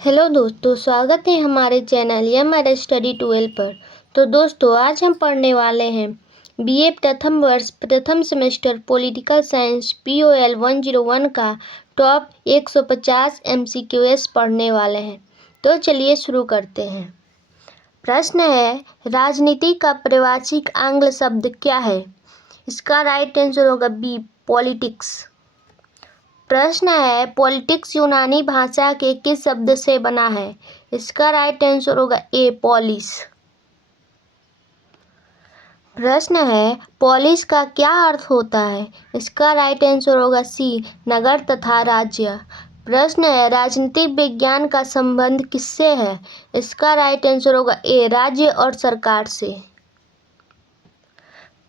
Hello दोस्तों, स्वागत है हमारे चैनल हमारे स्टडी 12 पर। तो दोस्तों, आज हम पढ़ने वाले हैं बीए प्रथम वर्ष प्रथम सेमेस्टर पॉलिटिकल साइंस POL 101 का टॉप 150 MCQS पढ़ने वाले हैं। तो चलिए शुरू करते हैं। प्रश्न है, राजनीति का पारिभाषिक आंग्ल शब्द क्या है? इसका राइट आंसर होगा बी, पॉलिटिक्स। प्रश्न है, पॉलिटिक्स यूनानी भाषा के किस शब्द से बना है? इसका राइट आंसर होगा ए, पॉलिस। प्रश्न है, पॉलिस का क्या अर्थ होता है? इसका राइट आंसर होगा सी, नगर तथा राज्य। प्रश्न है, राजनीतिक विज्ञान का संबंध किससे है? इसका राइट आंसर होगा ए, राज्य और सरकार से।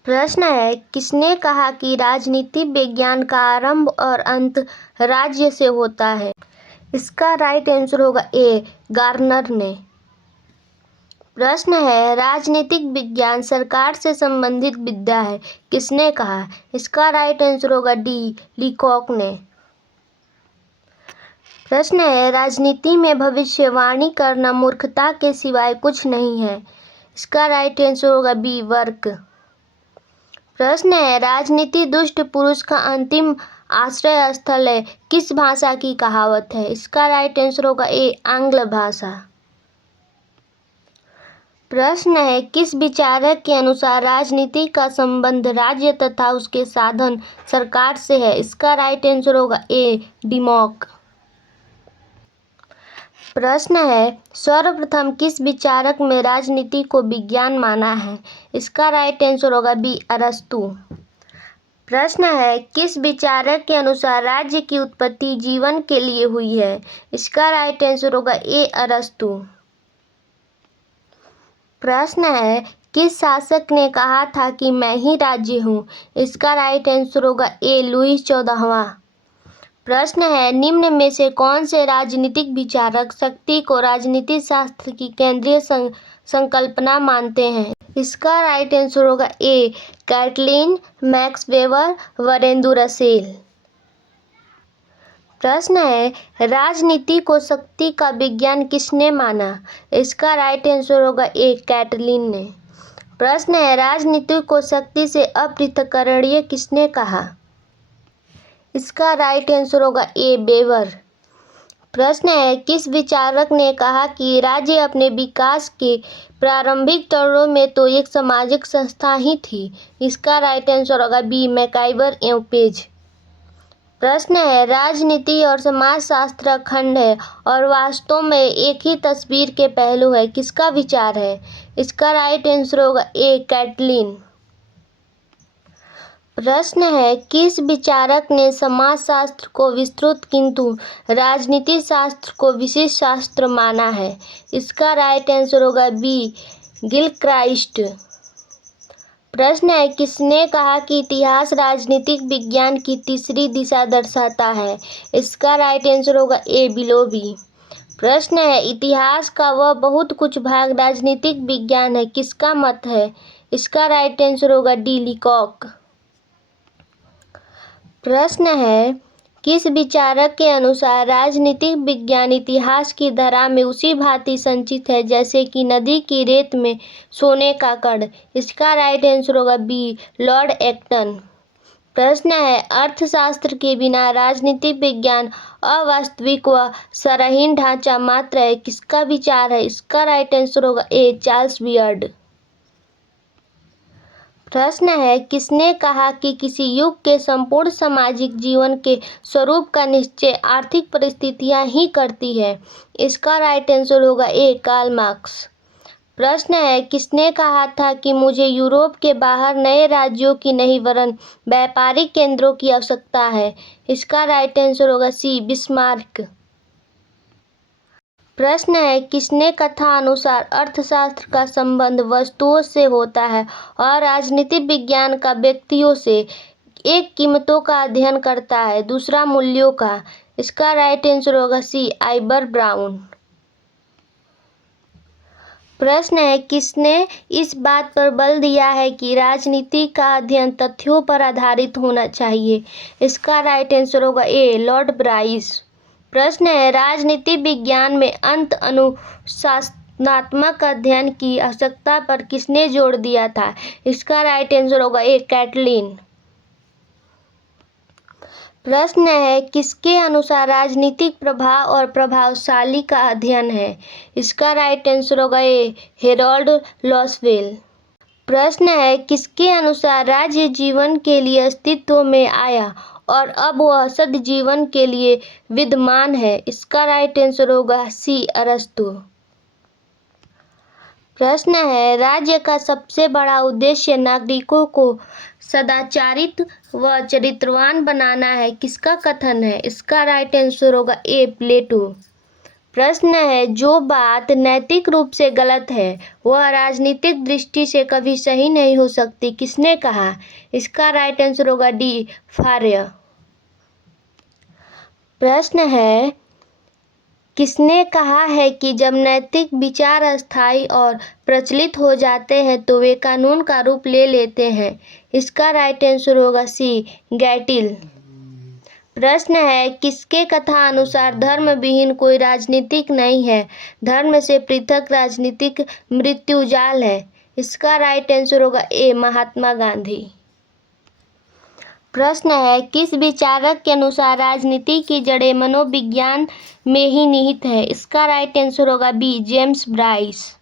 प्रश्न है, किसने कहा कि राजनीति विज्ञान का आरंभ और अंत राज्य से होता है? इसका राइट आंसर होगा ए, गार्नर ने। प्रश्न है, राजनीतिक विज्ञान सरकार से संबंधित विद्या है, किसने कहा? इसका राइट आंसर होगा डी, लीकॉक ने। प्रश्न है, राजनीति में भविष्यवाणी करना मूर्खता के सिवाय कुछ नहीं है। इसका राइट आंसर होगा बी, वर्क। प्रश्न है, राजनीति दुष्ट पुरुष का अंतिम आश्रय स्थल है, किस भाषा की कहावत है? इसका राइट आंसर होगा ए, आंग्ल भाषा। प्रश्न है, किस विचारक के अनुसार राजनीति का संबंध राज्य तथा उसके साधन सरकार से है? इसका राइट आंसर होगा ए, डिमॉक। प्रश्न है, सर्वप्रथम किस विचारक में राजनीति को विज्ञान माना है? इसका राइट आंसर होगा बी, अरस्तू। प्रश्न है, किस विचारक के अनुसार राज्य की उत्पत्ति जीवन के लिए हुई है? इसका राइट आंसर होगा ए, अरस्तू। प्रश्न है, किस शासक ने कहा था कि मैं ही राज्य हूँ? इसका राइट आंसर होगा ए, लुईस 14वां। प्रश्न है, निम्न में से कौन से राजनीतिक विचारक शक्ति को राजनीति शास्त्र की केंद्रीय संकल्पना मानते हैं? इसका राइट आंसर होगा ए, Caitlin, max weber, Wanindu Russell. प्रश्न है, राजनीति को शक्ति का विज्ञान किसने माना? इसका राइट आंसर होगा ए, कैटलिन ने। प्रश्न है, राजनीति को शक्ति से अपृथक्करणीय किसने कहा? इसका राइट आंसर होगा ए, वेबर। प्रश्न है, किस विचारक ने कहा कि राज्य अपने विकास के प्रारंभिक चरणों में तो एक सामाजिक संस्था ही थी? इसका राइट आंसर होगा बी, मैकाइवर एवं पेज। प्रश्न है, राजनीति और समाजशास्त्र अखंड है और वास्तव में एक ही तस्वीर के पहलू है, किसका विचार है? इसका राइट आंसर होगा ए, कैटलिन। प्रश्न है, किस विचारक ने समाजशास्त्र को विस्तृत किंतु राजनीति शास्त्र को विशिष्ट शास्त्र माना है? इसका राइट आंसर होगा बी, गिलक्राइस्ट। प्रश्न है, किसने कहा कि इतिहास राजनीतिक विज्ञान की तीसरी दिशा दर्शाता है? इसका राइट आंसर होगा ए, बिलोबी। प्रश्न है, इतिहास का वह बहुत कुछ भाग राजनीतिक विज्ञान है, किसका मत है? इसका राइट आंसर होगा डी, लीकॉक। प्रश्न है, किस विचारक के अनुसार राजनीतिक विज्ञान इतिहास की धारा में उसी भांति संचित है जैसे कि नदी की रेत में सोने का कण? इसका राइट आंसर होगा बी, लॉर्ड एक्टन। प्रश्न है, अर्थशास्त्र के बिना राजनीतिक विज्ञान अवास्तविक व सरहीन ढांचा मात्र है, किसका विचार है? इसका राइट आंसर होगा ए, चार्ल्स बियर्ड। प्रश्न है, किसने कहा कि किसी युग के संपूर्ण सामाजिक जीवन के स्वरूप का निश्चय आर्थिक परिस्थितियां ही करती है? इसका राइट आंसर होगा ए, कार्ल मार्क्स। प्रश्न है, किसने कहा था कि मुझे यूरोप के बाहर नए राज्यों की नहीं वरन व्यापारिक केंद्रों की आवश्यकता है? इसका राइट आंसर होगा सी, बिस्मार्क। प्रश्न है, किसने कथा अनुसार अर्थशास्त्र का संबंध वस्तुओं से होता है और राजनीतिक विज्ञान का व्यक्तियों से? एक कीमतों का अध्ययन करता है, दूसरा मूल्यों का। इसका राइट आंसर होगा सी, आइबर ब्राउन। प्रश्न है, किसने इस बात पर बल दिया है कि राजनीति का अध्ययन तथ्यों पर आधारित होना चाहिए? इसका राइट आंसर होगा ए, लॉर्ड ब्राइस। प्रश्न है, राजनीति विज्ञान में अंत अनुशासनात्मक अध्ययन की आवश्यकता पर किसने जोर दिया था? इसका राइट आंसर होगा ए, कैटलिन। प्रश्न है, किसके अनुसार राजनीतिक प्रभाव और प्रभावशाली का अध्ययन है? इसका राइट आंसर होगा ए, हेरोल्ड लॉसवेल। प्रश्न है, किसके अनुसार राज्य जीवन के लिए अस्तित्व में आया और अब वह सद्जीवन के लिए विद्यमान है? इसका राइट आंसर होगा सी, अरस्तु। प्रश्न है, राज्य का सबसे बड़ा उद्देश्य नागरिकों को सदाचारित व चरित्रवान बनाना है, किसका कथन है? इसका राइट आंसर होगा ए, प्लेटो। प्रश्न है, जो बात नैतिक रूप से गलत है वह राजनीतिक दृष्टि से कभी सही नहीं हो सकती, किसने कहा? इसका राइट आंसर होगा डी, फार्य। प्रश्न है, किसने कहा है कि जब नैतिक विचार अस्थायी और प्रचलित हो जाते हैं तो वे कानून का रूप ले लेते हैं? इसका राइट आंसर होगा सी, गैटिल। प्रश्न है, किसके कथा अनुसार धर्म विहीन कोई राजनीतिक नहीं है, धर्म से पृथक राजनीतिक मृत्युजाल है? इसका राइट आंसर होगा ए, महात्मा गांधी। प्रश्न है, किस विचारक के अनुसार राजनीति की जड़ें मनोविज्ञान में ही निहित है? इसका राइट आंसर होगा बी, जेम्स ब्राइस।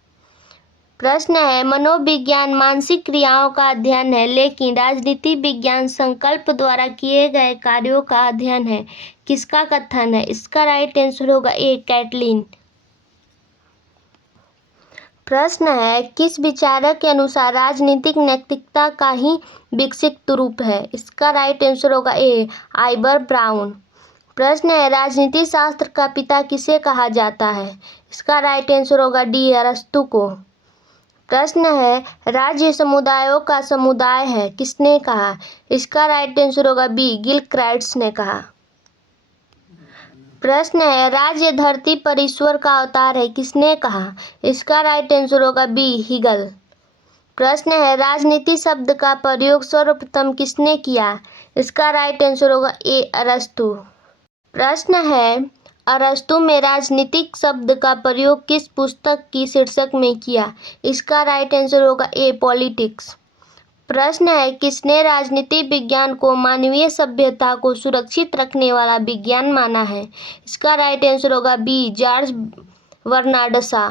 प्रश्न है, मनोविज्ञान मानसिक क्रियाओं का अध्ययन है लेकिन राजनीति विज्ञान संकल्प द्वारा किए गए कार्यों का अध्ययन है, किसका कथन है? इसका राइट आंसर होगा ए, कैटलिन। प्रश्न है, किस विचारक के अनुसार राजनीतिक नैतिकता का ही विकसित रूप है? इसका राइट आंसर होगा ए, आइवर ब्राउन। प्रश्न है, राजनीति शास्त्र का पिता किसे कहा जाता है? इसका राइट आंसर होगा डी, अरस्तु को। प्रश्न है, राज्य समुदायों का समुदाय है, किसने कहा? इसका राइट आंसर होगा बी, गिलक्राइट्स ने कहा। प्रश्न है, राज्य धरती पर ईश्वर का अवतार है, किसने कहा? इसका राइट आंसर होगा बी, हीगल। प्रश्न है, राजनीति शब्द का प्रयोग सर्वप्रथम किसने किया? इसका राइट आंसर होगा ए, अरस्तु। प्रश्न है, अरस्तु में राजनीतिक शब्द का प्रयोग किस पुस्तक की शीर्षक में किया? इसका राइट आंसर होगा ए, पॉलिटिक्स। प्रश्न है, किसने राजनीति विज्ञान को मानवीय सभ्यता को सुरक्षित रखने वाला विज्ञान माना है? इसका राइट आंसर होगा बी, जॉर्ज बर्नार्ड शॉ।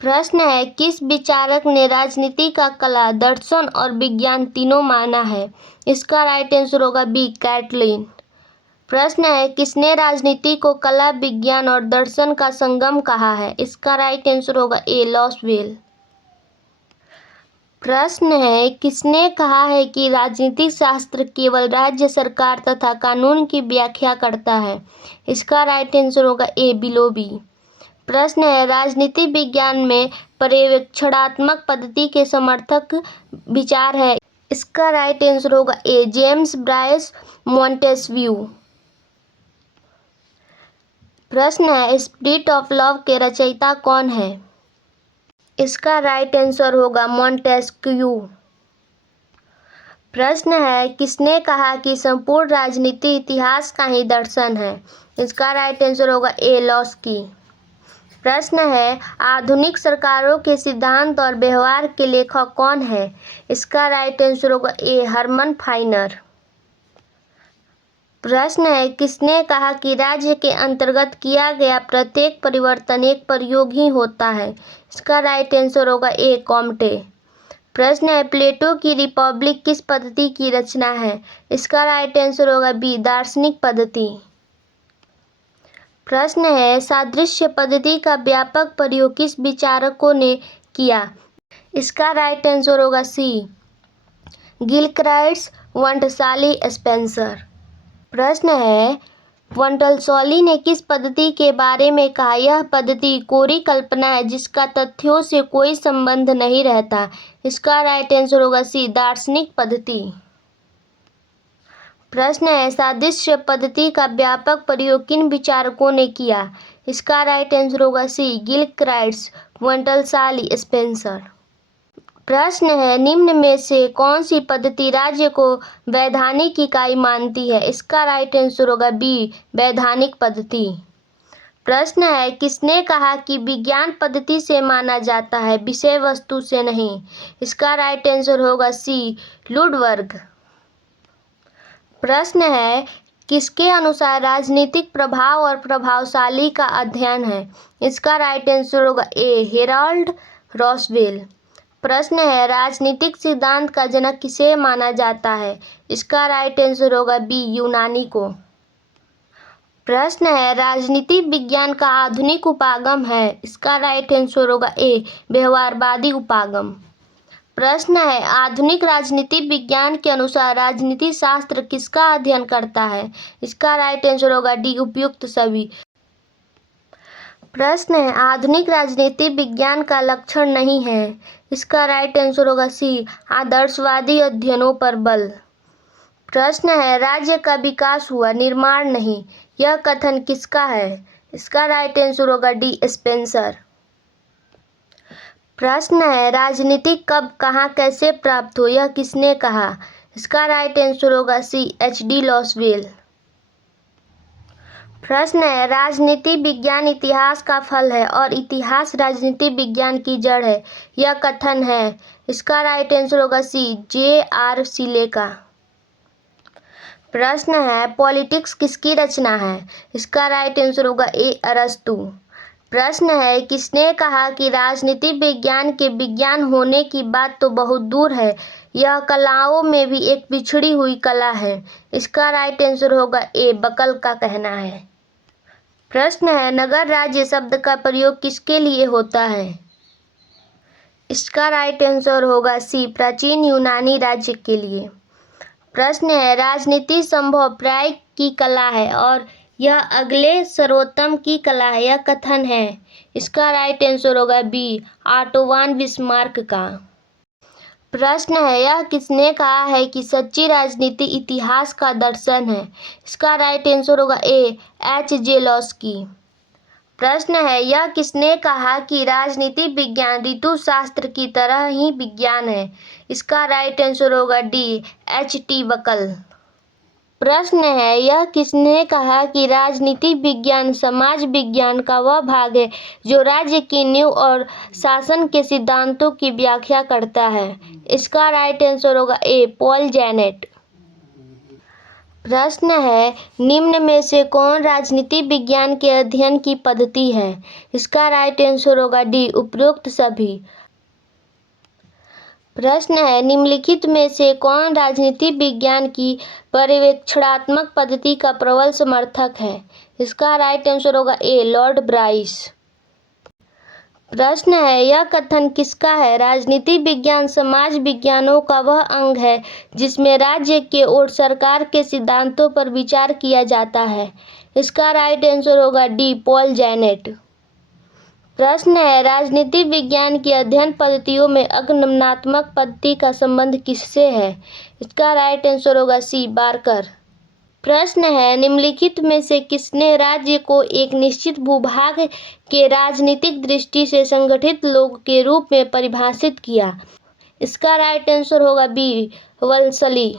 प्रश्न है, किस विचारक ने राजनीति का कला, दर्शन और विज्ञान तीनों माना है? इसका राइट आंसर होगा बी, कैटलिन। प्रश्न है, किसने राजनीति को कला, विज्ञान और दर्शन का संगम कहा है? इसका राइट आंसर होगा ए, लॉसवेल। प्रश्न है, किसने कहा है कि राजनीतिक शास्त्र केवल राज्य सरकार तथा कानून की व्याख्या करता है? इसका राइट आंसर होगा ए, बिलोबी। प्रश्न है, राजनीति विज्ञान में पर्यवेक्षणात्मक पद्धति के समर्थक विचार है? इसका राइट आंसर होगा ए, जेम्स ब्राइस मॉन्टेस्क्यू। प्रश्न है, स्पिरिट ऑफ लव के रचयिता कौन है? इसका राइट आंसर होगा मॉन्टेस्क्यू। प्रश्न है, किसने कहा कि संपूर्ण राजनीति इतिहास का ही दर्शन है? इसका राइट आंसर होगा ए, लॉस्की। प्रश्न है, आधुनिक सरकारों के सिद्धांत और व्यवहार के लेखक कौन है? इसका राइट आंसर होगा ए, हर्मन फाइनर। प्रश्न है, किसने कहा कि राज्य के अंतर्गत किया गया प्रत्येक परिवर्तन एक प्रयोग ही होता है? इसका राइट आंसर होगा ए, कॉम्टे। प्रश्न है, प्लेटो की रिपब्लिक किस पद्धति की रचना है? इसका राइट आंसर होगा बी, दार्शनिक पद्धति। प्रश्न है, सादृश्य पद्धति का व्यापक प्रयोग किस विचारकों ने किया? इसका राइट आंसर होगा सी, गिलक्राइट्स, वंटसाली, स्पेंसर। प्रश्न है, वंटलसॉली ने किस पद्धति के बारे में कहा? यह पद्धति कोरी कल्पना है जिसका तथ्यों से कोई संबंध नहीं रहता। इसका राइट आंसर होगा सी, दार्शनिक पद्धति। प्रश्न है, सादृश्य पद्धति का व्यापक प्रयोग किन विचारकों ने किया? इसका राइट आंसर होगा सी, गिलक्राइट्स, वंटलसाली, स्पेंसर। प्रश्न है, निम्न में से कौन सी पद्धति राज्य को वैधानिक इकाई मानती है? इसका राइट आंसर होगा बी, वैधानिक पद्धति। प्रश्न है, किसने कहा कि विज्ञान पद्धति से माना जाता है, विषय वस्तु से नहीं? इसका राइट आंसर होगा सी, लुडवर्ग। प्रश्न है, किसके अनुसार राजनीतिक प्रभाव और प्रभावशाली का अध्ययन है? इसका राइट आंसर होगा ए, हेराल्ड रॉसवेल। प्रश्न है, राजनीतिक सिद्धांत का जनक किसे माना जाता है? इसका राइट आंसर होगा बी, यूनानी को। प्रश्न है, राजनीति विज्ञान का आधुनिक उपागम है? इसका राइट आंसर होगा ए, व्यवहारवादी उपागम। प्रश्न है, आधुनिक राजनीति विज्ञान के अनुसार राजनीति शास्त्र किसका अध्ययन करता है? इसका राइट आंसर होगा डी, उपयुक्त सभी। प्रश्न है, आधुनिक राजनीति विज्ञान का लक्षण नहीं है? इसका राइट आंसर होगा सी, आदर्शवादी अध्ययनों पर बल। प्रश्न है, राज्य का विकास हुआ, निर्माण नहीं, यह कथन किसका है? इसका राइट आंसर होगा डी, स्पेंसर। प्रश्न है, राजनीति कब, कहाँ, कैसे प्राप्त हो, यह किसने कहा? इसका राइट आंसर होगा सी, एच.डी. लॉसवेल। प्रश्न है, राजनीति विज्ञान इतिहास का फल है और इतिहास राजनीति विज्ञान की जड़ है, यह कथन है? इसका राइट आंसर होगा सी, जे.आर. सीले का। प्रश्न है, पॉलिटिक्स किसकी रचना है? इसका राइट आंसर होगा ए, अरस्तु। प्रश्न है, किसने कहा कि राजनीति विज्ञान के विज्ञान होने की बात तो बहुत दूर है, यह कलाओं में भी एक पिछड़ी हुई कला है? इसका राइट आंसर होगा ए, बकल का कहना है। प्रश्न है, नगर राज्य शब्द का प्रयोग किसके लिए होता है? इसका राइट आंसर होगा सी, प्राचीन यूनानी राज्य के लिए। प्रश्न है, राजनीति संभव प्राय की कला है और यह अगले सर्वोत्तम की कला है, यह कथन है? इसका राइट आंसर होगा बी, ऑटोवान बिस्मार्क का। प्रश्न है, यह किसने कहा है कि सच्ची राजनीति इतिहास का दर्शन है? इसका राइट आंसर होगा ए, एच.जे. लॉस्की। प्रश्न है, यह किसने कहा कि राजनीति विज्ञान ऋतुशास्त्र की तरह ही विज्ञान है? इसका राइट आंसर होगा डी, एच.टी. बकल। प्रश्न है, यह किसने कहा कि राजनीति विज्ञान समाज विज्ञान का वह भाग है जो राज्य की नींव और शासन के सिद्धांतों की व्याख्या करता है? इसका राइट आंसर होगा ए, पॉल जेनेट। प्रश्न है, निम्न में से कौन राजनीति विज्ञान के अध्ययन की पद्धति है? इसका राइट आंसर होगा डी, उपरोक्त सभी। प्रश्न है, निम्नलिखित में से कौन राजनीति विज्ञान की पर्यवेक्षणात्मक पद्धति का प्रबल समर्थक है? इसका राइट आंसर होगा ए, लॉर्ड ब्राइस। प्रश्न है, यह कथन किसका है? राजनीति विज्ञान समाज विज्ञानों का वह अंग है जिसमें राज्य के और सरकार के सिद्धांतों पर विचार किया जाता है। इसका राइट आंसर होगा डी, पॉल जेनेट। प्रश्न है, राजनीति विज्ञान की अध्ययन पद्धतियों में अग्निम्नात्मक पद्धति का संबंध किससे है? इसका राइट आंसर होगा सी, बारकर। प्रश्न है, निम्नलिखित में से किसने राज्य को एक निश्चित भूभाग के राजनीतिक दृष्टि से संगठित लोग के रूप में परिभाषित किया? इसका राइट आंसर होगा बी, वल्सली।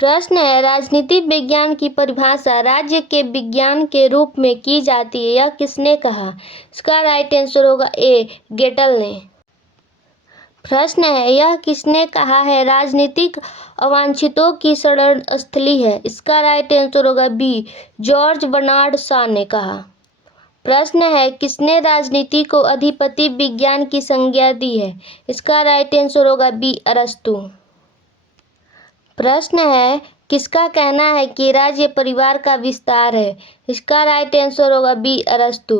प्रश्न है, राजनीति विज्ञान की परिभाषा राज्य के विज्ञान के रूप में की जाती है, यह किसने कहा? इसका राइट आंसर होगा ए, गेटल ने। प्रश्न है, यह किसने कहा है राजनीतिक अवांछितों की शरण स्थली है? इसका राइट आंसर होगा बी, जॉर्ज बर्नार्ड शॉ ने कहा। प्रश्न है, किसने राजनीति को अधिपति विज्ञान की संज्ञा दी है? इसका राइट आंसर होगा बी, अरस्तु। प्रश्न है, किसका कहना है कि राज्य परिवार का विस्तार है? इसका राइट आंसर होगा बी, अरस्तु।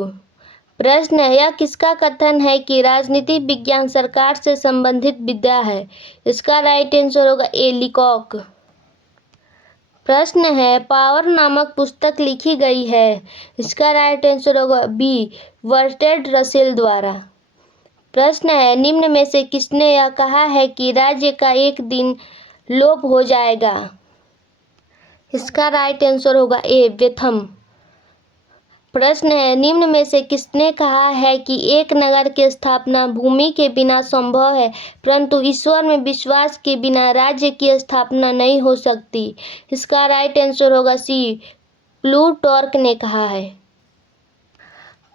प्रश्न है, यह किसका कथन है कि राजनीति विज्ञान सरकार से संबंधित विद्या है? इसका राइट आंसर होगा ए, लीकॉक। प्रश्न है, पावर नामक पुस्तक लिखी गई है? इसका राइट आंसर होगा बी, बर्ट्रैंड रसेल द्वारा। प्रश्न है, निम्न में से किसने यह कहा है कि राज्य का एक दिन लोप हो जाएगा? इसका राइट आंसर होगा ए, बेथम। प्रश्न है, निम्न में से किसने कहा है कि एक नगर की स्थापना भूमि के बिना संभव है, परंतु ईश्वर में विश्वास के बिना राज्य की स्थापना नहीं हो सकती? इसका राइट आंसर होगा सी, प्लूटार्क ने कहा है।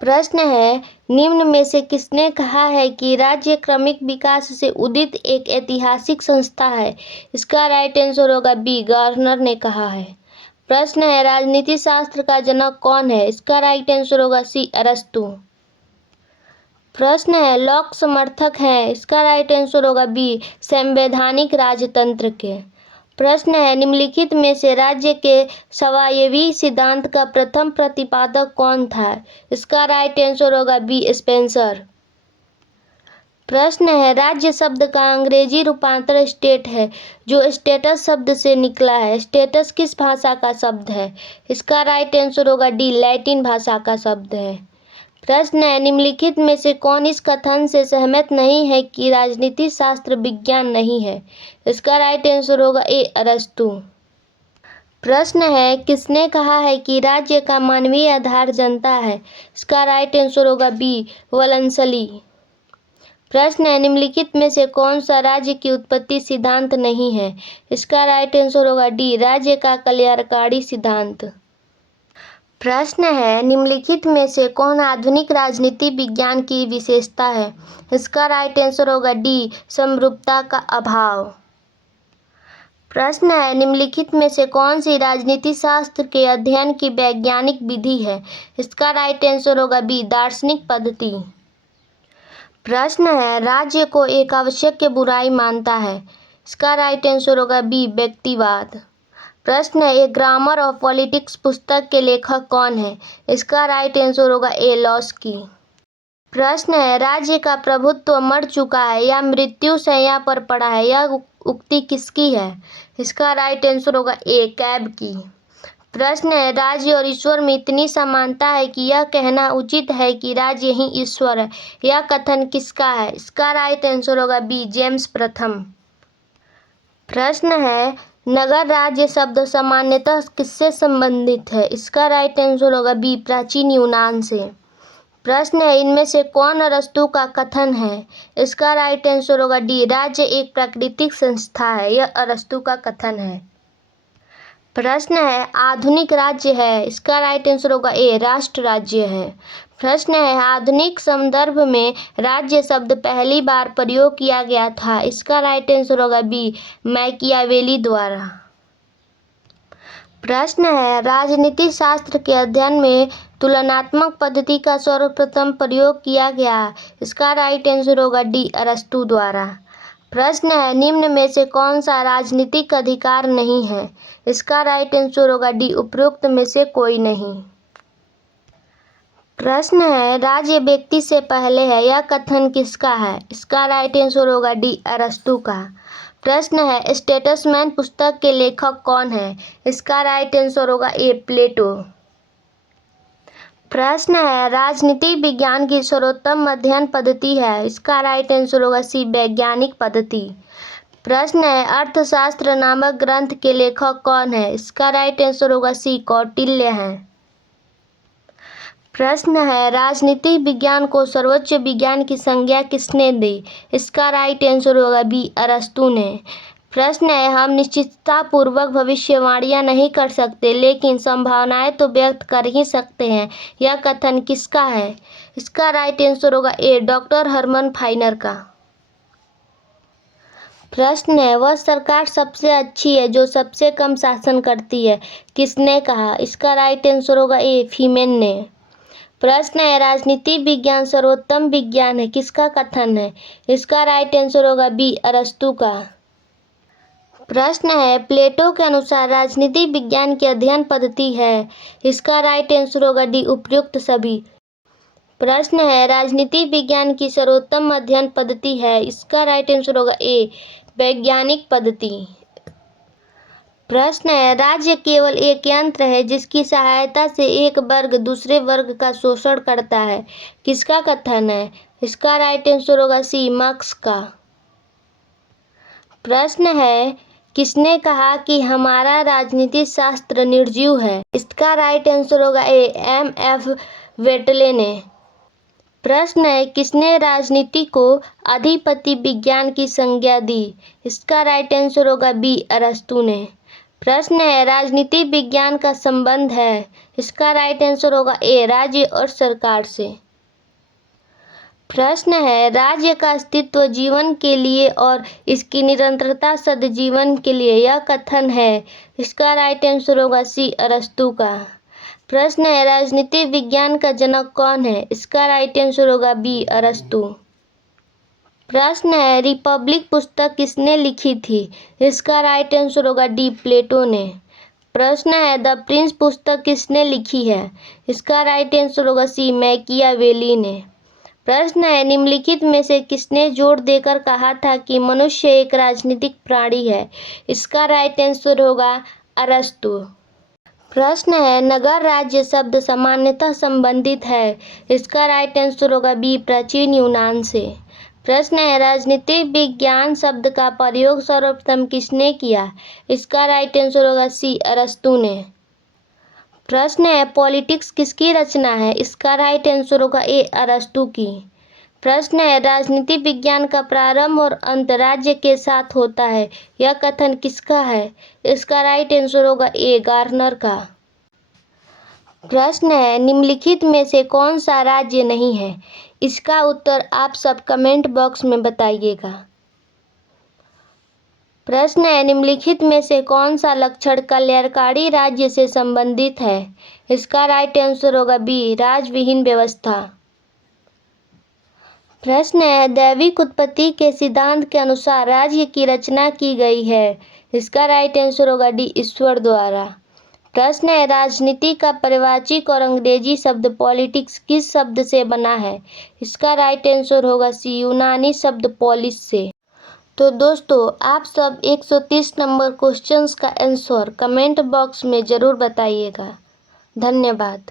प्रश्न है, निम्न में से किसने कहा है कि राज्य क्रमिक विकास से उदित एक ऐतिहासिक संस्था है? इसका राइट आंसर होगा बी, गार्नर ने कहा है। प्रश्न है, राजनीति शास्त्र का जनक कौन है? इसका राइट आंसर होगा सी, अरस्तु। प्रश्न है, लॉक समर्थक हैं? इसका राइट आंसर होगा बी, संवैधानिक राजतंत्र के। प्रश्न है, निम्नलिखित में से राज्य के स्वायत्त सिद्धांत का प्रथम प्रतिपादक कौन था? इसका राइट आंसर होगा बी, स्पेंसर। प्रश्न है, राज्य शब्द का अंग्रेजी रूपांतर स्टेट है, जो स्टेटस शब्द से निकला है। स्टेटस किस भाषा का शब्द है? इसका राइट आंसर होगा डी, लैटिन भाषा का शब्द है। प्रश्न है, निम्नलिखित में से कौन इस कथन से सहमत नहीं है कि राजनीति शास्त्र विज्ञान नहीं है? इसका राइट आंसर होगा ए, अरस्तु। प्रश्न है, किसने कहा है कि राज्य का मानवीय आधार जनता है? इसका राइट आंसर होगा बी, वलंसली। प्रश्न है, निम्नलिखित में से कौन सा राज्य की उत्पत्ति सिद्धांत नहीं है? इसका राइट आंसर होगा डी, राज्य का कल्याणकारी सिद्धांत। प्रश्न है, निम्नलिखित में से कौन आधुनिक राजनीति विज्ञान की विशेषता है? इसका राइट आंसर होगा डी, समरूपता का अभाव। प्रश्न है, निम्नलिखित में से कौन सी राजनीति शास्त्र के अध्ययन की वैज्ञानिक विधि है? इसका राइट आंसर होगा बी, दार्शनिक पद्धति। प्रश्न है, राज्य को एक आवश्यक बुराई मानता है? इसका राइट आंसर होगा बी, व्यक्तिवाद। प्रश्न है, एक ग्रामर ऑफ पॉलिटिक्स पुस्तक के लेखक कौन है? इसका राइट आंसर होगा ए, लॉस्की। प्रश्न है, राज्य का प्रभुत्व मर चुका है या मृत्यु शैया पर पड़ा है, यह उक्ति किसकी है? इसका राइट आंसर होगा ए, कैब की। प्रश्न है, राज्य और ईश्वर में इतनी समानता है कि यह कहना उचित है कि राज्य ही ईश्वर है, यह कथन किसका है? इसका राइट आंसर होगा बी, जेम्स प्रथम। प्रश्न है, नगर राज्य शब्द सामान्यतः किससे संबंधित है? इसका राइट आंसर होगा बी, प्राचीन यूनान से। प्रश्न है, इनमें से कौन अरस्तु का कथन है? इसका राइट आंसर होगा डी, राज्य एक प्राकृतिक संस्था है, यह अरस्तु का कथन है। प्रश्न है, आधुनिक राज्य है? इसका राइट आंसर होगा ए, राष्ट्र राज्य है। प्रश्न है, आधुनिक संदर्भ में राज्य शब्द पहली बार प्रयोग किया गया था? इसका राइट आंसर होगा बी, मैकियावेली द्वारा। प्रश्न है, राजनीति शास्त्र के अध्ययन में तुलनात्मक पद्धति का सर्वप्रथम प्रयोग किया गया? इसका राइट आंसर होगा डी, अरस्तु द्वारा। प्रश्न है, निम्न में से कौन सा राजनीतिक अधिकार नहीं है? इसका राइट आंसर होगा डी, उपरोक्त में से कोई नहीं। प्रश्न है, राज्य व्यक्ति से पहले है, यह कथन किसका है? इसका राइट आंसर होगा डी, अरस्तु का। प्रश्न है, स्टेट्समैन पुस्तक के लेखक कौन है? इसका राइट आंसर होगा ए, प्लेटो। प्रश्न है, राजनीति विज्ञान की सर्वोत्तम अध्ययन पद्धति है? इसका राइट आंसर होगा सी, वैज्ञानिक पद्धति। प्रश्न है, अर्थशास्त्र नामक ग्रंथ के लेखक कौन है? इसका राइट आंसर होगा सी, कौटिल्य है। प्रश्न है, राजनीति विज्ञान को सर्वोच्च विज्ञान की संज्ञा किसने दी? इसका राइट आंसर होगा बी, अरस्तु ने। प्रश्न है, हम निश्चितता पूर्वक भविष्यवाणियां नहीं कर सकते, लेकिन संभावनाएं तो व्यक्त कर ही सकते हैं, यह कथन किसका है? इसका राइट आंसर होगा ए, डॉक्टर हर्मन फाइनर का। प्रश्न है, वह सरकार सबसे अच्छी है जो सबसे कम शासन करती है, किसने कहा? इसका राइट आंसर होगा ए, फीमेन ने। प्रश्न है, राजनीति विज्ञान सर्वोत्तम विज्ञान है, किसका कथन है? इसका राइट आंसर होगा बी, अरस्तु का। प्रश्न है, प्लेटो के अनुसार राजनीति विज्ञान की अध्ययन पद्धति है? इसका राइट आंसर होगा डी, उपयुक्त सभी। प्रश्न है, राजनीति विज्ञान की सर्वोत्तम अध्ययन पद्धति है? इसका राइट आंसर होगा ए, वैज्ञानिक पद्धति। प्रश्न है, राज्य केवल एक यंत्र है जिसकी सहायता से एक वर्ग दूसरे वर्ग का शोषण करता है, किसका कथन है? इसका राइट आंसर होगा सी, मार्क्स का। प्रश्न है, किसने कहा कि हमारा राजनीति शास्त्र निर्जीव है? इसका राइट आंसर होगा ए, एम.एफ. वेटले ने। प्रश्न है, किसने राजनीति को अधिपति विज्ञान की संज्ञा दी? इसका राइट आंसर होगा बी, अरस्तू ने। प्रश्न है, राजनीति विज्ञान का संबंध है? इसका राइट आंसर होगा ए, राज्य और सरकार से। प्रश्न है, राज्य का अस्तित्व जीवन के लिए और इसकी निरंतरता सदजीवन के लिए, यह कथन है? इसका राइट आंसर होगा सी, अरस्तू का। प्रश्न है, राजनीति विज्ञान का जनक कौन है? इसका राइट आंसर होगा बी, अरस्तू। प्रश्न है, रिपब्लिक पुस्तक किसने लिखी थी? इसका राइट आंसर होगा डी, प्लेटो ने। प्रश्न है, द प्रिंस पुस्तक किसने लिखी है? इसका राइट आंसर होगा सी, मैकियावेली ने। प्रश्न है, निम्नलिखित में से किसने जोर देकर कहा था कि मनुष्य एक राजनीतिक प्राणी है? इसका राइट आंसर होगा अरस्तू। प्रश्न है, नगर राज्य शब्द सामान्यतः संबंधित है? इसका राइट आंसर होगा बी, प्राचीन यूनान से। प्रश्न है, राजनीति विज्ञान शब्द का प्रयोग सर्वप्रथम किसने किया? इसका राइट आंसर होगा सी, अरस्तू ने। प्रश्न है, पॉलिटिक्स किसकी रचना है? इसका राइट आंसर होगा ए, अरस्तू की। प्रश्न है, राजनीति विज्ञान का प्रारंभ और अंत राज्य के साथ होता है, यह कथन किसका है? इसका राइट आंसर होगा ए, गार्नर का। प्रश्न है, निम्नलिखित में से कौन सा राज्य नहीं है? इसका उत्तर आप सब कमेंट बॉक्स में बताइएगा। प्रश्न है, निम्नलिखित में से कौन सा लक्षण कल्याणकारी राज्य से संबंधित है? इसका राइट आंसर होगा बी, राजविहीन व्यवस्था। प्रश्न है, दैविक उत्पत्ति के सिद्धांत के अनुसार राज्य की रचना की गई है? इसका राइट आंसर होगा डी, ईश्वर द्वारा। प्रश्न है, राजनीति का परिवारवाची और अंग्रेजी शब्द पॉलिटिक्स किस शब्द से बना है? इसका राइट आंसर होगा सी, यूनानी शब्द पॉलिस से। तो दोस्तों, आप सब 130 नंबर क्वेश्चंस का आंसर कमेंट बॉक्स में ज़रूर बताइएगा। धन्यवाद।